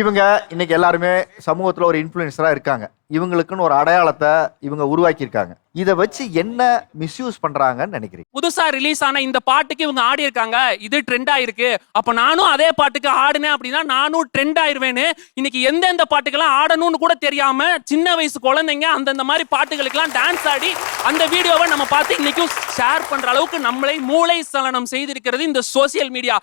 இவங்க இன்னைக்கு எல்லாருமே சமூகத்தில் ஒரு இன்ஃப்ளூயன்ஸராக இருக்காங்க. இவங்களுக்குன்னு ஒரு அடையாளத்தை இவங்க உருவாக்கியிருக்காங்க. இதை வச்சு என்ன மிஸ்யூஸ் பண்றாங்கன்னு நினைக்கிறீங்க? புதுசா ரிலீஸ் ஆன இந்த பாட்டுக்கு இவங்க ஆடி இருக்காங்க இது ட்ரெண்ட் ஆயிருக்கு. அப்ப நானும் அதே பாட்டுக்கு ஆடினேன் அப்படின்னா நானும் ட்ரெண்ட் ஆயிருவேன்னு. இன்னைக்கு எந்தெந்த பாட்டுக்கெல்லாம் ஆடணும்னு கூட தெரியாம சின்ன வயசு குழந்தைங்க அந்தந்த மாதிரி பாட்டுகளுக்கெல்லாம் டான்ஸ் ஆடி அந்த வீடியோவை நம்ம பார்த்து இன்னைக்கும் ஷேர் பண்ற அளவுக்கு நம்மளை மூளை சலனம் செய்திருக்கிறது இந்த சோசியல் மீடியா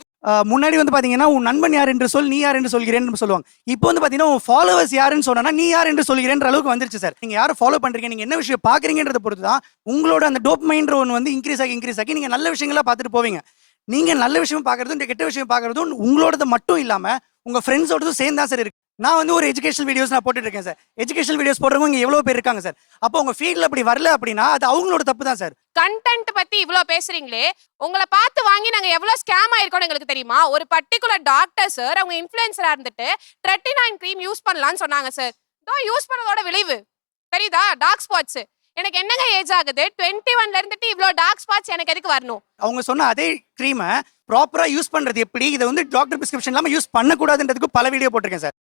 முன்னாடி வந்து பாத்தீங்கன்னா உன் நண்பன் யார் என்று சொல் நீ யார் என்று சொல்கிறேன்னு சொல்லுவாங்க. இப்போ வந்து பாத்தீங்கன்னா உன் ஃபாலோவர்ஸ் யாருன்னு சொன்னா நீ யார் என்று சொல்கிறேன்ற அளவுக்கு வந்துருச்சு சார். நீங்கள் யாரை ஃபாலோ பண்ணுறீங்க நீங்கள் என்ன விஷயம் பார்க்குறீங்கன்றத பொறுத்து தான் உங்களோட அந்த டோப் மைண்ட் ஒன்று வந்து இன்க்ரீஸ் ஆகி இன்க்ரீஸ் ஆகி நீங்கள் நல்ல விஷயங்களாக பார்த்துட்டு போவீங்க. நீங்கள் நல்ல விஷயம் பார்க்கறதும் இந்த கெட்ட விஷயம் பார்க்குறதும் உங்களோடது மட்டும் இல்லாமல் உங்கள் ஃப்ரெண்ட்ஸோடதும் சேர்ந்து தான் சார் இருக்கு. நான் வந்து ஒரு எஜுகேஷன் வீடியோஸ் நான் போட்டுட்டு இருக்கேன் சார். எஜுகேஷன் வீடியோஸ் போடுறவங்க இங்கே எவ்வளோ பேர் இருக்காங்க சார். அப்போ உங்கள் ஃபீல்டில் அப்படி வரல அப்படின்னா அது அவங்களோட தப்பு தான் சார். கண்டென்ட் பத்தி இவ்வளோ பேசுறீங்களே உங்களை பார்த்து வாங்கி நாங்க எவ்வளவு ஸ்கேம் ஆயிருக்கோம் எங்களுக்கு தெரியுமா? ஒரு பர்டிகுலர் டாக்டர் சார் அவங்க இன்ஃபுளுசரா இருந்துட்டு ட்ரெட்டி நைன் க்ரீம் யூஸ் பண்ணலாம்னு சொன்னாங்க சார். இதோ யூஸ் பண்ணதோட விளைவு. தெரியுதா? டார்க் ஸ்பாட்ஸ் எனக்கு என்னங்க ஏஜ் ஆகுது? டுவெண்ட்டி ஒன்ல இருந்துட்டு இவ்வளோ டார்க் ஸ்பாட்ஸ் எனக்கு எதுக்கு வரணும்? அவங்க சொன்ன அதே க்ரீமை ப்ராப்பராக யூஸ் பண்ணுறது எப்படி? இதை வந்து டாக்டர் பிரிஸ்கிரிப்ஷன் இல்லாமல் யூஸ் பண்ணக்கூடாதுன்றதுக்கு பல வீடியோ போட்டிருக்கேன் சார்.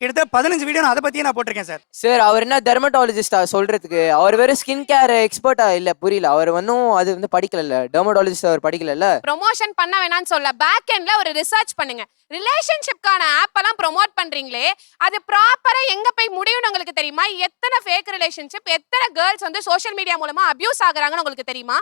கிட்டத்தட்ட பதினஞ்சு வீடியோ நான் அதை பத்தியே நான் போட்டிருக்கேன் சார். சார் அவர் என்ன டெர்மட்டாலஜிஸ்டா சொல்றதுக்கு அவர் வெறும் ஸ்கின் கேர் எக்ஸ்பர்ட்டா இல்ல புரியல. அவர் வந்தும் அது வந்து படிக்கல டெர்மட்டாலஜிஸ்ட் அவர் படிக்கல ப்ரொமோஷன் பண்ண வேணாம்னு சொல்ல பேக் எண்ட்ல ஒரு ரிசர்ச் பண்ணுங்க. ரிலேஷன்ஷிப்கான ஆப் எல்லாம் ப்ரோமோட் பண்றீங்களே அது ப்ராப்பரா எங்க போய் முடியும்னு உங்களுக்கு தெரியுமா? எத்தனை ஃபேக் ரிலேஷன்ஷிப் எத்தனை கேர்ள்ஸ் வந்து சோஷியல் மீடியா மூலமா அபியூஸ் ஆகுறாங்கன்னு உங்களுக்கு தெரியுமா?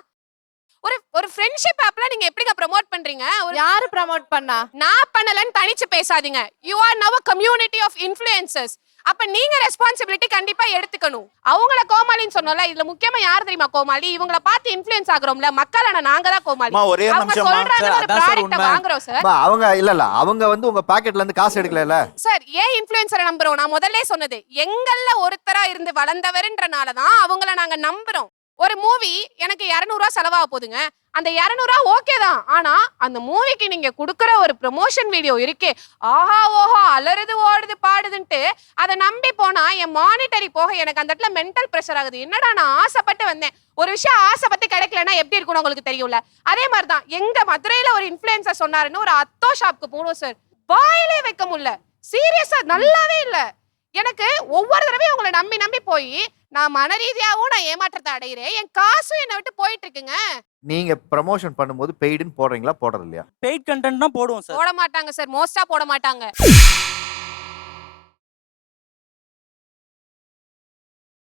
ஒரு ஒரு ஃப்ரெண்ட்ஷிப் ஆப்ல நீங்க எப்படிங்க ப்ரோமோட் பண்றீங்க? ஒரு யாரு ப்ரமோட் பண்ணா? நான் பண்ணலன்னு தனிச்சு பேசாதீங்க. You are now community of influencers அப்ப நீங்க ரெஸ்பான்சிபிலிட்டி கண்டிப்பா எடுத்துக்கணும். அவங்கள கோமாளின்னு சொன்னோம்ல இதுல முக்கியமா யார் தெரியுமா கோமாளி? இவங்கள பார்த்து இன்ஃப்ளூயன்ஸ் ஆகுறோம்ல மக்களான நாங்க தான் கோமாளி. ஒரே ப்ராடக்ட்ட உண்மை. வாங்குறோம் சார். அவங்க இல்ல இல்ல அவங்க வந்து உங்க பாக்கெட்ல இருந்து காசு எடுக்கல சார் ஏன் இன்ஃப்ளூயன்சரை நம்புறோம்? நான் முதல்ல சொன்னது எங்கள்ல ஒருத்தரா இருந்து வளர்ந்தவர்ன்றனால தான் அவங்கள நாங்க நம்புறோம். ஒரு மூவி எனக்கு இரநூறுவா செலவாக போகுதுங்க. அந்த இரநூறுவா ஓகே தான். ஆனா அந்த மூவிக்கு நீங்க கொடுக்குற ஒரு ப்ரொமோஷன் வீடியோ இருக்கே. ஆஹா ஓஹோ அலறுது ஓடுது பாடுதுன்ட்டு அதை நம்பி போனா என் மானிட்டரி போக எனக்கு அந்த இடத்துல மென்டல் ப்ரெஷர் ஆகுது. என்னடா நான் ஆசைப்பட்டு வந்தேன். ஒரு விஷயம் ஆசைப்பட்டு கிடைக்கலன்னா எப்படி இருக்கும்னு உங்களுக்கு தெரியும்ல? அதே மாதிரி தான் எங்க மதுரையில ஒரு இன்ஃபுளுசர் சொன்னாருன்னு ஒரு அத்தோ ஷாப்க்கு போனோம் சார் வாயிலே வைக்க முடியல. சீரியஸா நல்லாவே இல்லை. எனக்கு ஒவ்வொரு தடவையும் உங்களை நம்பி நம்பி போய் நான் மன ரீதியாவும் நான் ஏமாற்றத்தை அடைகிறேன் என் காசும் என்னை விட்டு போயிட்டு இருக்குங்க நீங்க ப்ரமோஷன் பண்ணும்போது பெய்டுன்னு போடுறீங்களா? போடுறது இல்லையா பெய்ட் கண்டென்ட் தான் போடுவோம் சார் போட மாட்டாங்க சார் மோஸ்டா போட மாட்டாங்க.